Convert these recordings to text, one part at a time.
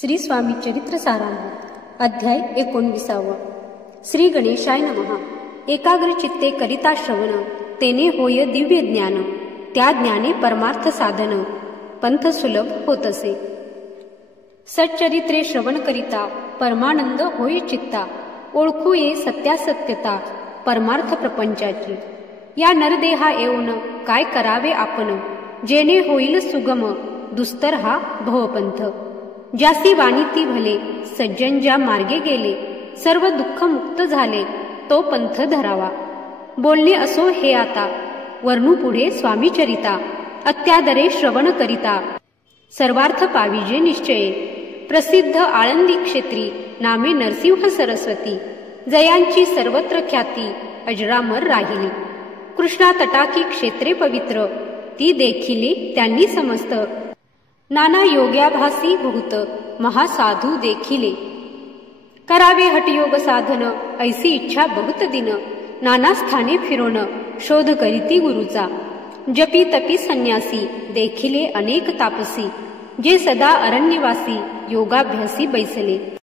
श्री स्वामी चरित्र सारामृत अध्याय 19. श्री गणेशाय नमः. एकाग्र चित्ते करिता श्रवण, तेने होय दिव्य ज्ञान. त्या ज्ञाने परमार्थ साधन, पंथ सुलभ होतसे. सच्चरित्रे श्रवण करिता परमानंद होय चित्ता. ओळखू ये सत्यासत्यता परमार्थ प्रपंचाची. या नरदेहा येऊन काय करावे आपण, जेणे होईल सुगम दुस्तर हा भवपंथ. ज्यासी वाणी ती भले, सज्जन ज्या मार्गे गेले, सर्व दुःख मुक्त झाले, तो पंथ धरावा. बोलणे असो हे आता, वर्णू पुढे स्वामी चरिता. अत्यादरे श्रवण करिता, सर्वार्थ पाविजे निश्चये. प्रसिद्ध आळंदी क्षेत्री, नामे नरसिंह सरस्वती. जयांची सर्वत्र ख्याती, अजरामर राहिली. कृष्णा तटाकी क्षेत्रे पवित्र, ती देखिले त्यांनी समस्त. नाना योग्याभासी बहुत, महासाधू देखिले. करावे हटयोग साधन, ऐसी इच्छा बहुत दिन. नाना स्थाने फिरोन, शोध करीती गुरुचा. जपी तपी संन्यासी, देखिले अनेक तापसी. जे सदा अरण्यवासी, योगाभ्यासी बैसले.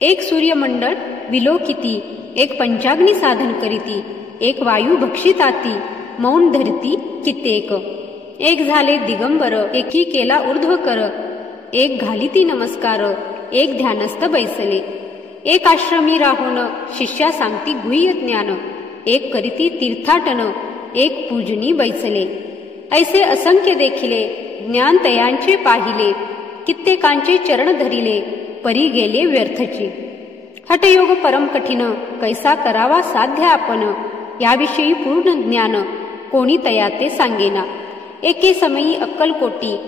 एक सूर्यमंडळ विलोकिती, एक पंचाग्नी साधन करीती. एक वायू भक्षिताती, मौन धरती कित्येक. एक झाले दिगंबर, एकी केला ऊर्ध्व कर. एक घालिती नमस्कार, एक ध्यानस्थ बैसले. एक आश्रमी राहून, शिष्या सांगती गुह्य ज्ञान. एक करीती तीर्थाटन, एक पूजनी बैसले. ऐसे असंख्य देखिले, ज्ञान तयांचे पाहिले. कित्येकांचे चरण धरिले, परी गेले व्यर्थची. हटयोग परम कठीण, कैसा करावा साध्य आपण. याविषयी पूर्ण ज्ञान, कोणी तया ते सांगेना. एके समयी अक्कलकोटी,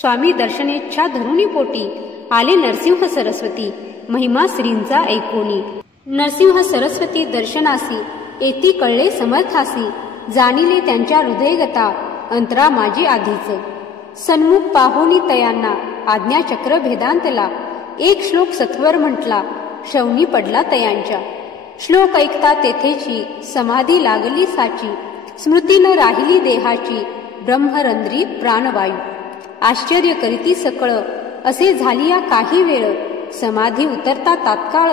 स्वामी दर्शनेच्छा धरुणी पोटी. आले नरसिंह सरस्वती, महिमा श्रींचा ऐकोनी. नरसिंह सरस्वती दर्शनासी, येती कळले समर्थासी. जाणिले त्यांच्या हृदयगता, अंतरा माझी आधीच. सन्मुख पाहोनी तयांना, आज्ञाचक्र भेदांतला. एक श्लोक सत्वर म्हटला, श्रवणी पडला तयांच्या. श्लोक ऐकता तेथेची, समाधी लागली साची. स्मृती न राहिली देहाची, ब्रह्मरंध्री प्राणवायू. आश्चर्य करीती सकळ, असे झाली या काही वेळ. समाधी उतरता तात्काळ,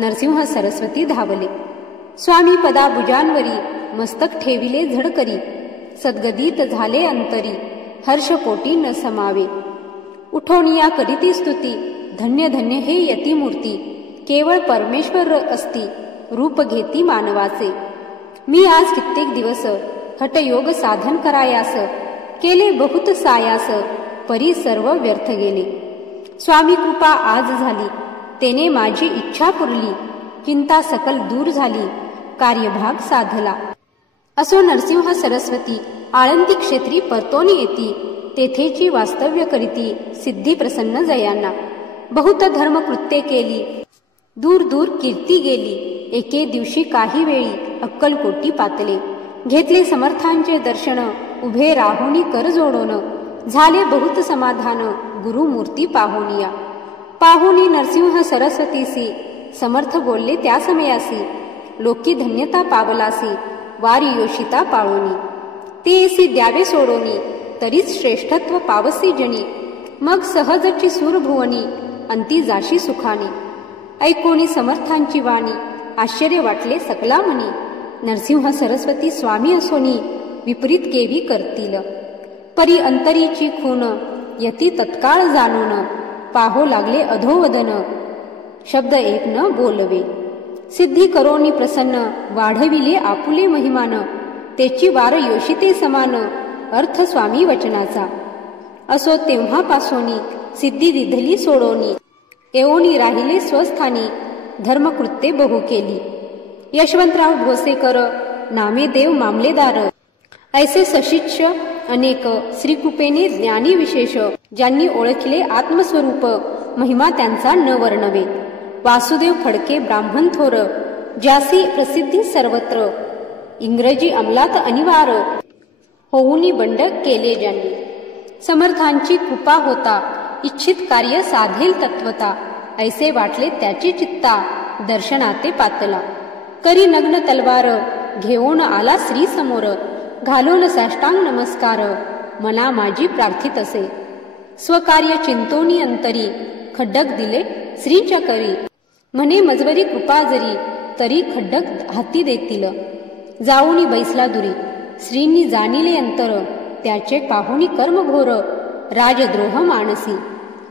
नरसिंह सरस्वती धावले. स्वामी पदा भुजांवरी, मस्तक ठेविले झडकरी. सद्गदित झाले अंतरी, हर्ष कोटी न समावे. उठोनिया करीती स्तुती, धन्य धन्य हे यतिमूर्ती. केवळ परमेश्वर असती, रूप घेती मानवाचे. मी आज कित्येक दिवस, हटयोग साधन करायास. केले बहुत सायास, परी सर्व व्यर्थ गेले. स्वामी कृपा आज झाली, तेने माझी इच्छा पुरली. चिंता सकल दूर झाली, कार्यभाग साधला. असो नरसिंह सरस्वती, आळंदी क्षेत्री परतोनी येती. तेथेची वास्तव्य करीती, सिद्धी प्रसन्न जयांना. बहुत धर्म कृत्ये केली, दूर दूर कीर्ती गेली. एके दिवशी काही वेळी, अक्कलकोटी पातले. घेतले समर्थांचे दर्शन, उभे राहुनी कर जोडोन. झाले बहुत समाधान, गुरुमूर्ती पाहोनिया. पाहुनी नरसिंह सरस्वतीसी, समर्थ बोलले त्या समयासी. लोकी धन्यता पावलासी, वारी योषिता पाळोनी. तेसी द्यावे सोडोनी, तरीच श्रेष्ठत्व पावसी जणी. मग सहजची सूरभुवनी, अंती जाशी सुखानी. ऐकोनी समर्थांची वाणी, आश्चर्य वाटले सकला मनी. नरसिंह सरस्वती स्वामी असोनी, विपरीत केवी करतील. परी अंतरीची खून, यती तत्काळ जाणून. पाहो लागले अधोवदन, शब्द एक न बोलवे. सिद्धी करोनी प्रसन्न, वाढविले आपुले महिमान. तेची वार योषिते समान, अर्थ स्वामी वचनाचा. असो तेव्हापासोनी, सिद्धी दिधली सोडोनी. येऊनी राहिले स्वस्थानी, धर्मकृत्ये बहु केली. यशवंतराव भोसेकर, नामे देव मामलेदार. ऐसे सशिष्य अनेक, श्रीकृपेने ज्ञानी विशेष. ज्यांनी ओळखले आत्मस्वरूप, महिमा त्यांचा न वर्णवे. वासुदेव फडके ब्राह्मण थोर, ज्यासी प्रसिद्धी सर्वत्र. इंग्रजी अंमलात अनिवार, होऊनी बंड केले ज्यांनी. समर्थांची कृपा होता, इच्छित कार्य साधेल तत्वता. ऐसे वाटले त्याची चित्ता, दर्शनाते पातला. करी नग्न तलवार, घेऊन आला श्री समोर. घालून साष्टांग नमस्कार, मना माझी प्रार्थित असे. स्वकार्य चिंतोनी अंतरी खड्डक दिले श्रींच्या करी. म्हणे मजवरी कृपा जरी तरी खड्डक हाती देतील. जाऊनी बैसला दुरी श्रींनी जाणिले अंतर. त्याचे पाहुणी कर्म घोर राजद्रोह मानसी.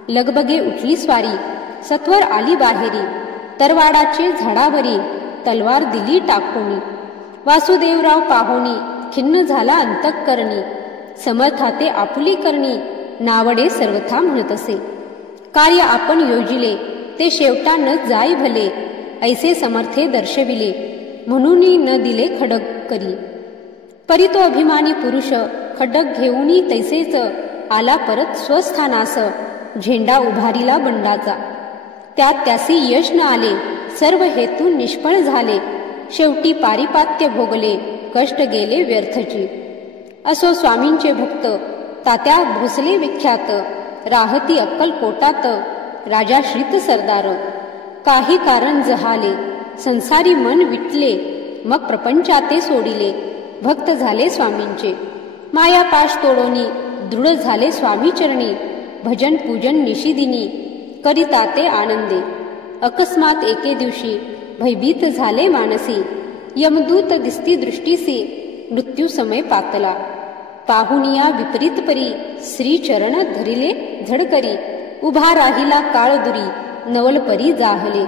लगबगे उठली स्वारी सत्वर आली बाहेरी. तरवाडाचे झाडावरी तलवार दिली टाकोनी. वासुदेवराव पाहुणी खिन्न झाला अंतःकरणी. समर्थाते आपुली करणी नावडे सर्वथा म्हणतसे. कार्य आपण योजिले ते शेवटा न जाई भले. ऐसे समर्थे दर्शविले म्हणून न दिले खड्डक करी. परी तो अभिमानी पुरुष खड्डक घेऊनी तैसेच आला परत स्वस्थानास. झेंडा उभारिला बंडाचा त्यात त्यासी यश न आले. सर्व हेतू निष्फळ झाले. शेवटी पारिपात्य भोगले कष्ट गेले व्यर्थची. असो स्वामींचे भक्त तात्या भोसले विख्यात. राहती अक्कलकोटात राजाश्रित सरदार. काही कारण जहाले संसारी मन विटले. मग प्रपंचाते सोडिले भक्त झाले स्वामींचे. माया पाश तोडोनी दृढ झाले स्वामी चरणी. भजन पूजन निशिदिनी करिता ते आनंदे. अकस्मात एके दिवशी भयभीत झाले मानसी. यमदूत दिसती दृष्टीसी मृत्यू समय पातला. पाहुनिया विपरीत परी श्री चरण धरिले झडकरी. उभा राहिला काळदुरी नवलपरी जाहले.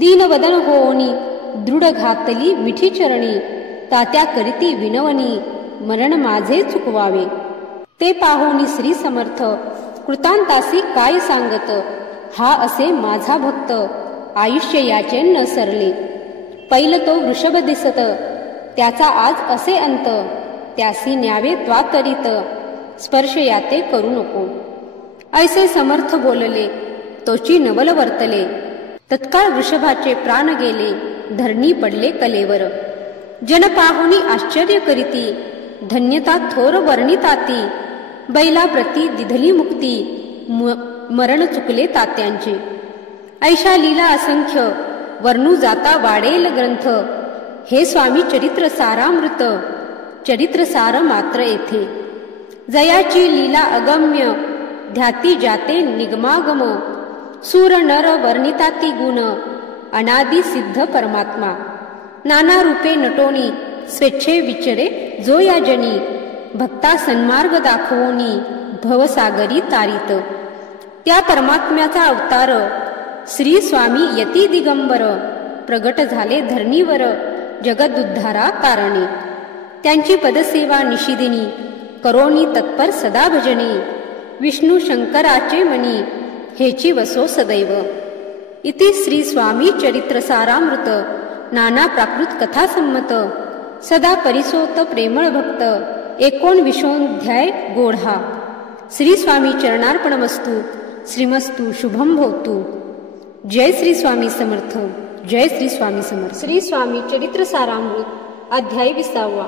दीनवदन होऊनी दृढ घातली मिठी चरणी. तात्या करीती विनवणी मरण माझे चुकवावे. ते पाहुनी श्री समर्थ कृतांतासी काय सांगत. हा असे माझा भक्त आयुष्य याचे न सरले. पैल तो वृषभ दिसत त्याचा आज असे अंत. त्यासी न्यावे त्वाकरित स्पर्श याते करू नको. ऐसे समर्थ बोलले तोची नवल वर्तले. तत्काळ वृषभाचे प्राण गेले धरणी पडले कलेवर. जन पाहुनी आश्चर्य करीती धन्यता थोर वर्णिताती. बैला प्रती दिधली मुक्ती मरण चुकले तात्यांचे. ऐशा लीला असंख्य वर्णू जाता वाढेल ग्रंथ. हे स्वामी चरित्र सारामृत चरित्र सार मात्र येथे. जयाची लीला अगम्य ध्याती जाते निगमागम. सूर नर वर्णिताती गुण अनादि सिद्ध परमात्मा. नाना रूपे नटोनी स्वेच्छे विचरे जो या जनी. भक्ता सन्मार्ग दाखवोनी भवसागरी तारित. त्या परमात्म्याचा अवतार श्री स्वामी यती दिगंबर. प्रगट झाले धरणीवर जगदुद्धारा कारणे. त्यांची पदसेवा निशिदिनी करोनी तत्पर सदा भजनी. विष्णू शंकराचे मनी हेची वसो सदैव. इति श्री स्वामी चरित्र सारामृत नाना प्राकृत कथा संमत. सदा परिसोत प्रेमळ भक्त 19 गोढा. श्री स्वामी चरणार्पणमस्तु. श्रीमस्तु शुभम भवतु. जय श्री स्वामी समर्थ. जय श्री स्वामी समर्थ. श्री स्वामी चरित्र सारामृत अध्याय 20.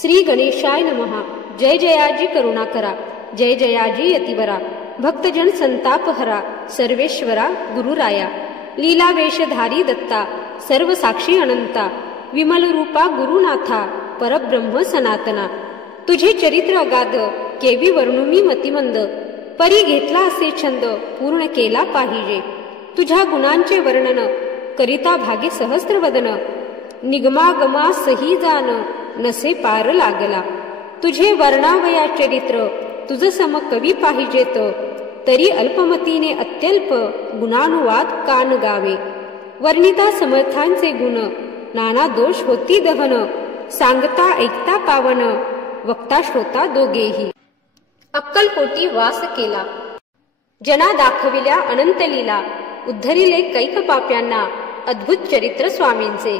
श्री गणेशाय नमः. जय जयाजी करुणाकरा. जय जयाजी यतिवरा. भक्तजन संतापहरा. सर्वेश्वरा गुरुराया. लीला वेशधारी दत्ता. सर्व साक्षी अनंता. विमल रूपा गुरुनाथा. परब्रह्म सनातना. तुझे चरित्र अगाध केवी वर्णुमी मतिमंद. परी घेतला असे छंद पूर्ण केला पाहिजे. तुझ्या गुणांचे वर्णन करिता भागी सहस्त्र वदन. निगमागमा सही जान नसे पार लागला. तुझे वर्णावया चरित्र तुझ सम कवी पाहिजेत. तरी अल्पमतीने अत्यल्प गुणानुवाद कान गावे. वर्णिता समर्थांचे गुण नाना दोष होती दहन. सांगता ऐकता पावन वक्ता श्रोता दोघेही. अक्कलकोटी वास केला. जना दाखविल्या अनंत लीला. उद्धरिले कैक पाप्यांना अद्भुत चरित्र स्वामींचे.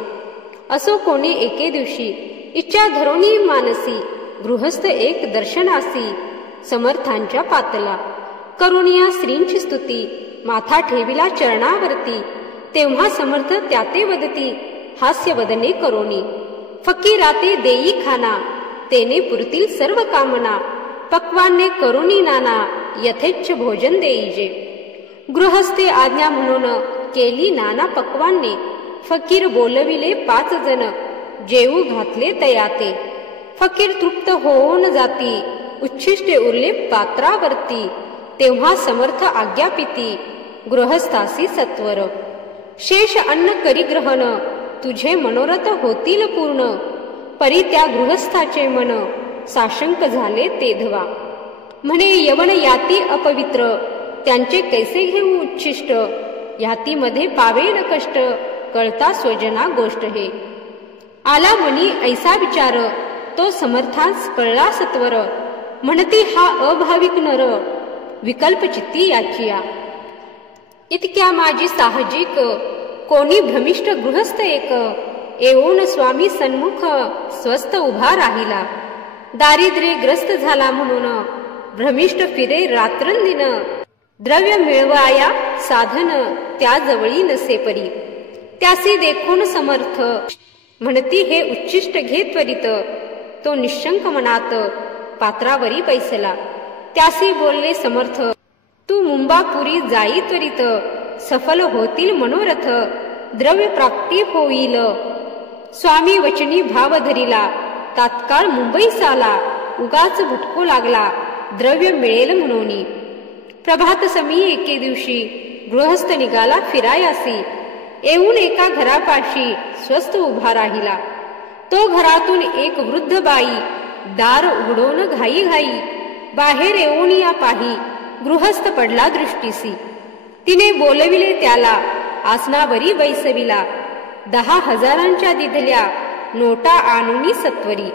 असो कोणी एके दिवशी इच्छा धरोनी मानसी. गृहस्थ एक दर्शनासी समर्थांच्या पातला. करुणिया श्रींची स्तुती माथा ठेविला चरणावरती. तेव्हा समर्थ त्याते वदती हास्य वदने करोनी. फकीराते देई खाना तेने पुरतील सर्व कामना. पक्वाने करुणी नाना यथेच्छ भोजन देईजे. गृहस्थे आज्ञा म्हणून केली नाना पक्वाने. फकीर बोलविले 5 जण जेवू घातले तयाते. फकीर तृप्त होऊन जाती उच्छिष्टे उरले पात्रावरती. तेव्हा समर्थ आज्ञापिती गृहस्थासी सत्वर. शेष अन्न करी ग्रहण तुझे मनोरथ होतील पूर्ण. परी त्या गृहस्थाचे मन साशंक झाले तेधवा. म्हणे यवन याती अपवित्र त्यांचे कैसे घेऊ उच्छिष्ट. यातीमध्ये पावेन कष्ट कळता स्वजना गोष्ट हे. आला मनी ऐसा विचार तो समर्थास कळला सत्वर. म्हणती हा अभाविक नर विकल्प चित्ती याचिया. इतक्या माझी साहजिक कोणी भ्रमिष्ट गृहस्थ एक. येऊन स्वामी सन्मुख स्वस्थ उभा राहिला. दारिद्र्ये ग्रस्त झाला म्हणून भ्रमिष्ट फिरे रात्रंदिन. द्रव्य मिळवाया साधन त्या जवळी नसे परी. त्यासी देखून समर्थ म्हणती हे उच्छिष्ट घे त्वरित. तो निशंक मनात पात्रावरी बैसला. त्यासी बोलले समर्थ तू मुंबापुरी जाई त्वरित. सफल होतील मनोरथ द्रव्य प्राप्ती होईल. स्वामी वचनी भाव धरिला तात्काळ मुंबई साला. उगाच भटकू लागला द्रव्य मिळेल म्हणून. प्रभात समी एके दिवशी गृहस्थ निघाला फिरायासी. येऊन एका घरापाशी स्वस्थ उभा राहिला. तो घरातून एक वृद्ध बाई दार उघडून घाई घाई बाहेर येऊन या पाही गृहस्थ पडला दृष्टीसी. तिने बोलविले त्याला आसनावरी बैसविला. 10,000 दिधल्या नोटा आणूनी सत्वरी.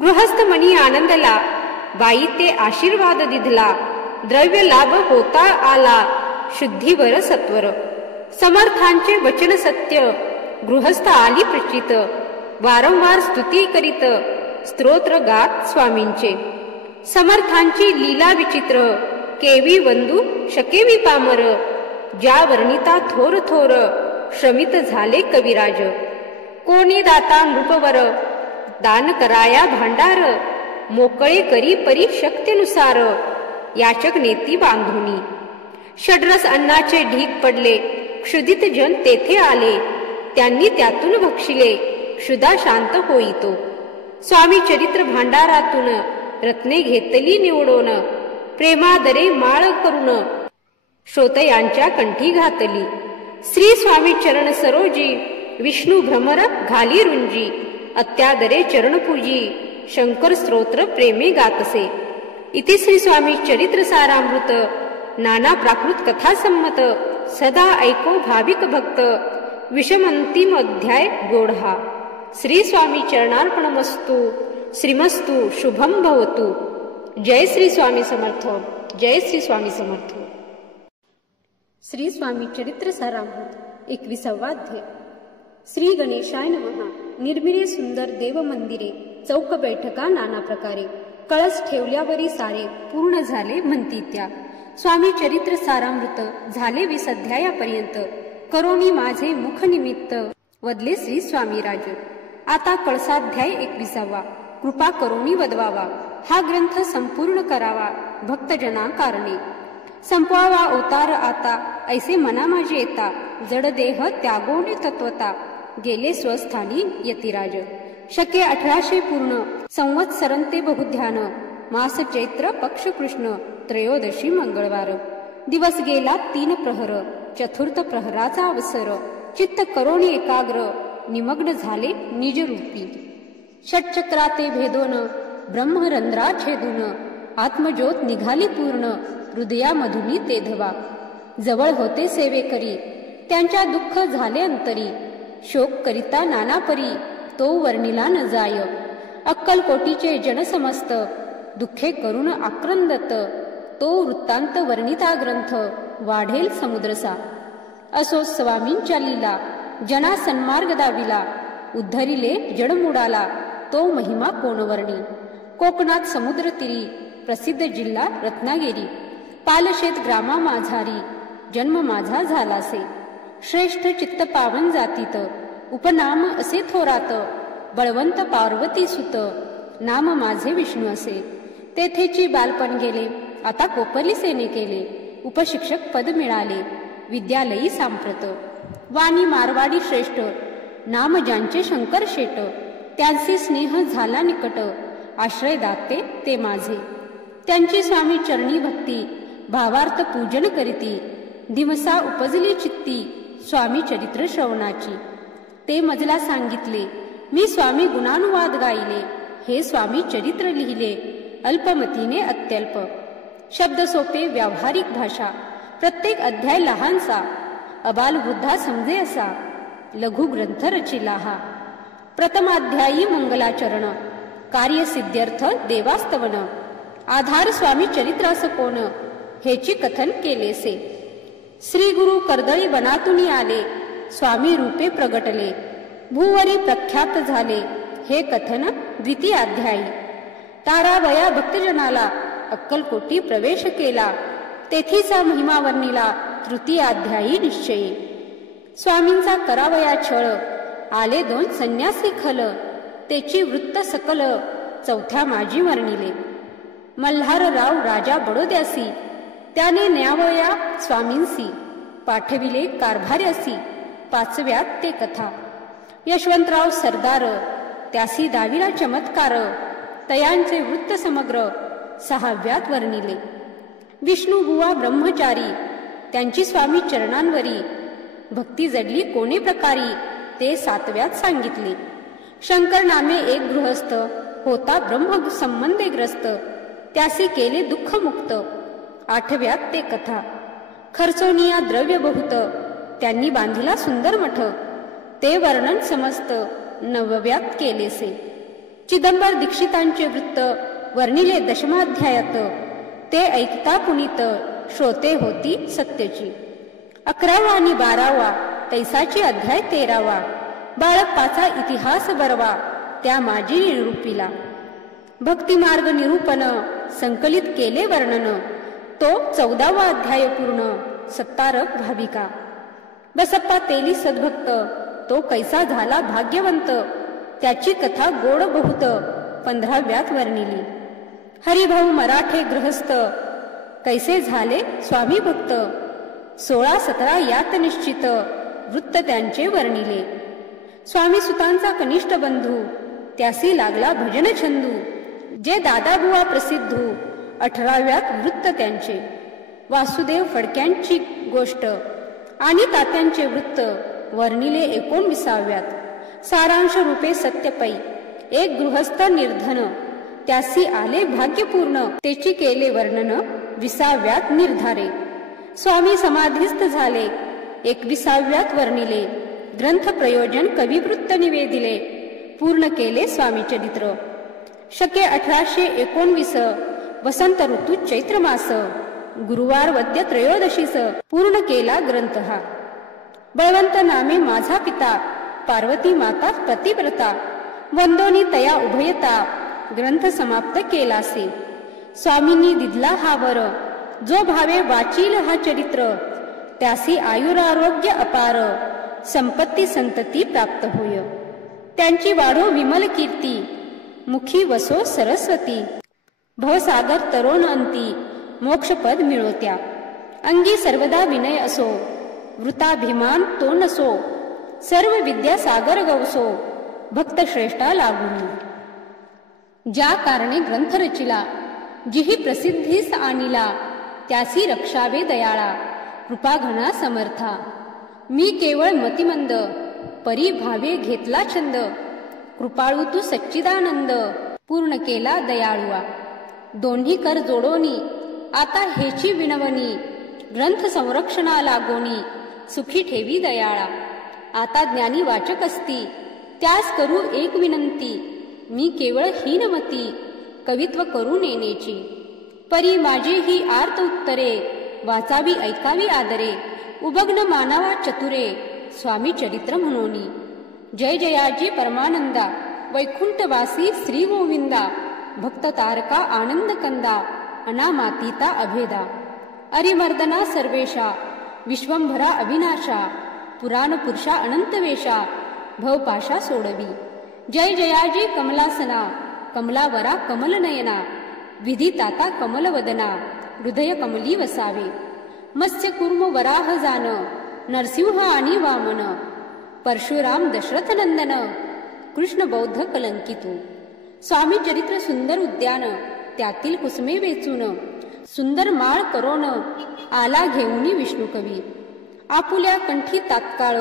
गृहस्थ मनी आनंदला बाई ते आशीर्वाद दिधला. द्रव्य लाभ होता आला शुद्धीवर सत्वर. समर्थांचे वचन सत्य गृहस्थ आली प्रचित. वारंवार स्तुती करीत स्तोत्र गात स्वामींचे. समर्थांची लीला विचित्र केवी वंदू शकेवी पामर. ज्या वर्णिता थोर थोर श्रमित झाले कविराज. कोणी दाता नृपवर दान कराया भांडार. मोकळे करी परी शक्तीनुसार याचक नेती बांधुनी. षड्रस अन्नाचे ढीक पडले क्षुधित जन तेथे आले. त्यांनी त्यातून भक्षिले क्षुधा शांत होईतो. स्वामी चरित्र भांडारातून रत्ने घेतली निवडून. प्रेमादरे माळ करून श्रोतयांच्या कंठी घातली. श्री स्वामी चरण सरोजी विष्णू भ्रमर घाली रुंजी. अत्यादरे चरणपूजी शंकर स्तोत्र प्रेमे गातसे. इति श्री स्वामी चरित्र सारामृत नाना प्राकृत कथा संमत. सदा ऐको भाविक भक्त विषमंतिम अध्याय गोढा. श्री स्वामी चरणार्पणमस्तु. श्रीमस्तु शुभम भवतु. जय श्री स्वामी समर्थ. जय श्री स्वामी समर्थ. श्री स्वामी चरित्र सारामृत 21वा अध्याय. श्री गणेशाय नमः. निर्मिरे सुंदर देव मंदिरे चौक बैठका नाना प्रकारे. कळस ठेवल्यावरी सारे पूर्ण झाले म्हणती त्या. स्वामी चरित्र सारामृत झाले 20 अध्यायापर्यंत. करोनी माझे मुख निमित्त वदले श्री स्वामी राज. आता कळसाध्याय 21वा. कृपा करोनी वदवावा. हा ग्रंथ संपूर्ण करावा भक्तजना कारणे. संपवावा अवतार आता ऐसे मना माझे येता. जड देह त्यागोने तत्वता गेले स्वस्थानी यतिराज. शके 1800 पूर्ण संवत्सरंते बहुध्यान. मास चैत्र पक्ष कृष्ण त्रयोदशी मंगळवार. दिवस गेला 3 प्रहर. चतुर्थ प्रहराचा अवसर. चित्त करोनी एकाग्र निमग्न झाले निजरूपी. षटचक्राते भेदोन ब्रह्मरंध्रा छेदून. आत्मज्योत निघाली पूर्ण हृदयामधुनी तेधवा. जवळ होते सेवे करी त्यांच्या दुःख झाले अंतरी. शोक करिता नाना परी तो वर्णिला न जाय. अक्कलकोटीचे जन समस्त दुःखे करून आक्रंदत. तो वृत्तांत वर्णिता ग्रंथ वाढेल समुद्रसा. असो स्वामींच्या लीला जना सन्मार्ग दाविला. उद्धरिले जडमुडाला तो महिमा कोण वर्णी. कोकणात समुद्र तीरी प्रसिद्ध जिल्हा रत्नागिरी. पालशेत ग्रामा माझारी जन्म माझा झालासे. श्रेष्ठ चित्त पावन जातीत उपनाम असे थोरात. बळवंत पार्वती सुत नाम माझे विष्णू असे. तेथेची बालपण गेले आता कोपरली सेने केले. उपशिक्षक पद मिळाले विद्यालयी सांप्रत. वाणी मारवाडी श्रेष्ठ नाम ज्यांचे शंकर शेट. त्यांचे स्नेह झाला निकट आश्रय दाते ते माझे. त्यांची स्वामी चरणी भक्ती भावार्थ पूजन करीती, दिवसा उपजली चित्ती स्वामी चरित्र श्रवणाची. ते मजला सांगितले, मी स्वामी गुणानुवाद गायले, हे स्वामी चरित्र लिहिले, अल्पमतीने अत्यल्प. शब्द सोपे, व्यावहारिक भाषा, प्रत्येक अध्याय लहानसा, अबालवृद्धा समजे असा, लघु ग्रंथ रचिला हा. प्रथमाध्यायी मंगलाचरण, कार्यसिद्ध्यर्थ देवास्तवन, आधार स्वामी चरित्रास कोण, हेची कथन केलेसे. श्री गुरु कर्दळी वनातून आले, स्वामी रूपे प्रगटले, भूवरी प्रख्यात झाले, हे कथन द्वितीय अध्यायी. तारावया भक्तजनाला अक्कलकोटी प्रवेश केला, तेथीचा महिमा वर्णिला तृतीय अध्यायी निश्चयी. स्वामींचा करावया छळ, आले 2 संन्यासी खल, तेची वृत्त सकल चौथ्या माजी वर्णिले. मल्हारराव राजा बडोद्यासी, त्याने न्यावया स्वामींसी, पाठविले कारभार्यासी, 5व्यात ते कथा. यशवंतराव सरदार, त्यासी दाविला चमत्कार, तयांचे वृत्त समग्र 6व्यात वर्णिले. विष्णुबुवा ब्रह्मचारी, त्यांची स्वामी चरणांवरी भक्ती जडली कोणे प्रकारी, ते 7व्यात सांगितले. शंकर नामे एक गृहस्थ, होता ब्रह्म संबंधे ग्रस्त, त्यासी केले दुःख मुक्त, 8व्यात ते कथा. खर्चोनिया द्रव्य बहुत, त्यांनी बांधिला सुंदर मठ, ते वर्णन समस्त 9व्यात केलेसे. चिदंबर दीक्षितांचे वृत्त वर्णिले दशमाध्यायात, ते ऐकता पुनीत श्रोते होती सत्यची. 11वा आणि 12वा तैसाची अध्याय 13वा, बाळप्पाचा इतिहास बरवा, त्या माजी निरूपिला. भक्तिमार्ग निरूपण संकलित केले वर्णन, तो 14वा अध्याय पूर्ण, सत्तारक भाविका. बसप्पा तेली सद्भक्त, तो कैसा झाला भाग्यवंत, त्याची कथा गोड बहुत 15व्यात वर्णिली. हरिभाऊ मराठे गृहस्थ, कैसे झाले स्वामी भक्त, 16-17 यात निश्चित वृत्त त्यांचे वर्णिले. स्वामी सुतांचा कनिष्ठ बंधू, त्यासी लागला भजन छंदू, जे दादाबुवा प्रसिद्धू, 18व्यात वृत्त त्यांचे. वासुदेव फडक्यांची गोष्ट आणि तात्यांचे वृत्त वर्णिले 19व्यात. सारांश रूपे सत्यपै, एक गृहस्थ निर्धन, त्यासी आले भाग्यपूर्ण, तेची केले वर्णन 20व्यात निर्धारे. स्वामी समाधीस्थ झाले 21व्यात वर्णिले. ग्रंथ प्रयोजन कविवृत्त निवेदिले, पूर्ण केले स्वामी चरित्र. शके 1819 वसंत ऋतू चैत्र मास, गुरुवार वद्य त्रयोदशीस पूर्ण केला ग्रंथ हा. बळवंत नामे माझा पिता, पार्वती माता पतिव्रता, वंदोनी तया उभयता, ग्रंथ समाप्त केलासे. स्वामींनी दिधला हा वर, जो भावे वाचील हा चरित्र, त्यासी आयुरारोग्य अपार, संपत्ती संतती प्राप्त होय. त्यांची वाढो विमल कीर्ती, मुखी वसो सरस्वती, भवसागर तरोन अंती, मोक्षपद मिळोत्या. अंगी सर्वदा विनय असो, वृताभिमान तो नसो, सर्व विद्या सागर गवसो, भक्त श्रेष्ठा लागुनी. ज्या कारणे ग्रंथ रचिला, जिही प्रसिद्धीस आणिला, त्यासी रक्षावे दयाळा, कृपाघना समर्था. मी केवळ मतिमंद, परी भावे घेतला छंद, कृपाळू तू सच्चिदानंद, पूर्ण केला दयाळुआ. दोन्ही कर जोडोनी, आता हेची विनवणी, ग्रंथ संरक्षणा लागोनी, सुखी ठेवी दयाळा. आता ज्ञानी वाचक असती, त्यास करू एक विनंती, मी केवळ हीनमती, कवित्व करू नेनेची. परी माझी ही आर्त उत्तरे, वाचावी ऐकावी आदरे, उभग्न मानावा चतुरे, स्वामी चरित्र म्हणोनी. जय जयाजी परमानंदा, वैकुंठवासी श्री गोविंदा, भक्त तारका आनंद कंदा, अनामातीता अभेदा. अरिमर्दना सर्वेशा, विश्वंभरा अविनाशा, पुराण पुरुषा अनंतवेशा, भवपाशा सोडवी. जय जयाजी कमलासना, कमलावरा कमलनयना, विधिताता कमलवदना, हृदय कमली वसावे. मत्स्य कुर्म वराह जान, नरसिंह आणि वामन, परशुराम दशरथ नंदन, कृष्ण बौद्ध कलंकितू. स्वामी चरित्र सुंदर उद्यान, त्यातील कुसमे वेचून, सुंदर माळ करोन आला घेऊनी विष्णू कवी, आपुल्या कंठी तात्काळ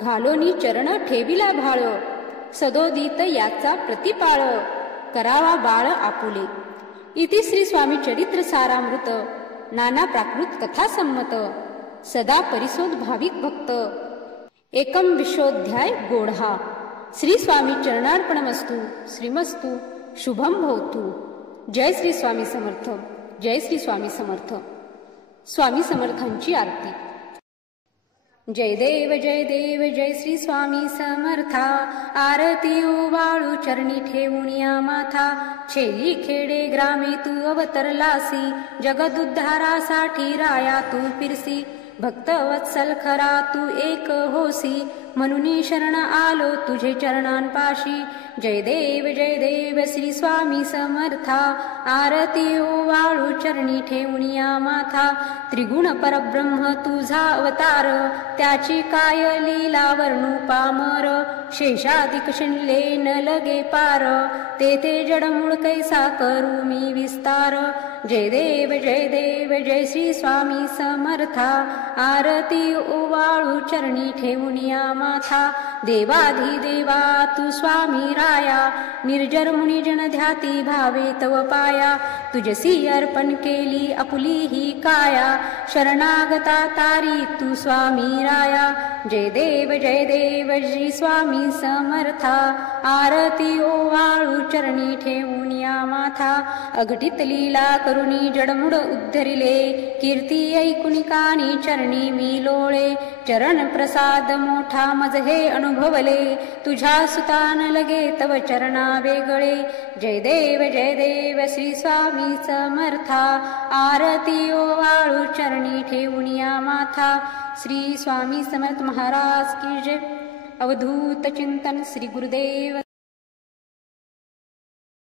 घालोनी चरण ठेविला भाळ, सदोदित याचा प्रतिपाळ करावा बाळ आपुले. इति श्री स्वामी चरित्र सारामृत नाना प्राकृत कथा संमत, सदा परिशोध भाविक भक्त एकम विश्वोध्याय गोढा. श्री स्वामी चरणार्पणमस्तु. श्रीमस्तु शुभम भवतु. जय श्री स्वामी समर्थ. जय श्री स्वामी समर्थ. स्वामी समर्थांची आरती. जय देव जय देव जय श्री स्वामी समर्था, आरती ओवाळू चरणी ठेवून या माथा. छेली खेडे ग्रामे तू अवतरलासी, जगदुद्धारासाठी राया तू फिरसी. भक्त वत्सल खरा तू एक होसी, म्हणून शरण आलो तुझे चरणांपाशी. जय देव श्री स्वामी समर्था, आरती ओवाळू चरणी ठेवून या माथा. त्रिगुण परब्रह्म तुझा अवतार, त्याची काय लीला वर्णू पामर. शेषाधिक शिणले न लगे पार, तेथे जडमूळ कैसा करू मी विस्तार. जय देव जय श्री स्वामी समर्था, आरती ओवाळू चरणी ठेवून या माथा. देवाधिदेवा तू स्वामी राया, निर्जर मुनिजन ध्याती भावे तव पाया. तुझसी अर्पण केली आपुली ही काया, शरणागता तारी तू स्वामी राया. जय देव श्री स्वामी समर्था, आरती ओवाळू चरणी ठेवून या माथा. अघटित लीला करुणी जडमुड उद्धरिले, कीर्ती ऐकुनी कानी चरणी मी लोळे. चरण प्रसाद मोठा मज हे अनुभवले, तुझ्या सुतान लगे तव चरणा वेगळे. जय देव श्री स्वामी समर्था, आरती ओवाळू चरणी ठेवून या माथा. श्री स्वामी समर्थ महाराज की जय. अवधूत चिंतन श्री गुरुदेव.